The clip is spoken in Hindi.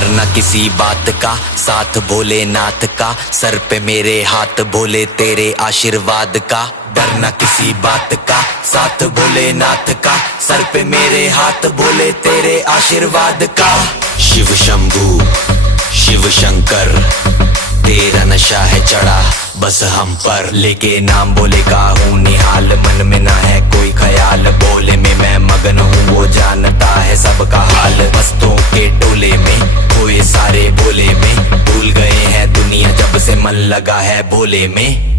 डरना किसी बात का, साथ भोलेनाथ का, सर पे मेरे हाथ भोले तेरे आशीर्वाद का। डरना किसी बात का, साथ भोलेनाथ का, सर पे मेरे हाथ भोले तेरे आशीर्वाद का। शिव शंभू शिव शंकर तेरा नशा है चढ़ा बस हम पर, लेके नाम बोले का हूँ निहाल, मन में ना है कोई ख्याल, बोले में मैं मगन हूँ वो जानता है सबका हाल। मस्तों के टोले में खोए सारे भोले में, भूल गए हैं दुनिया जब से मन लगा है भोले में।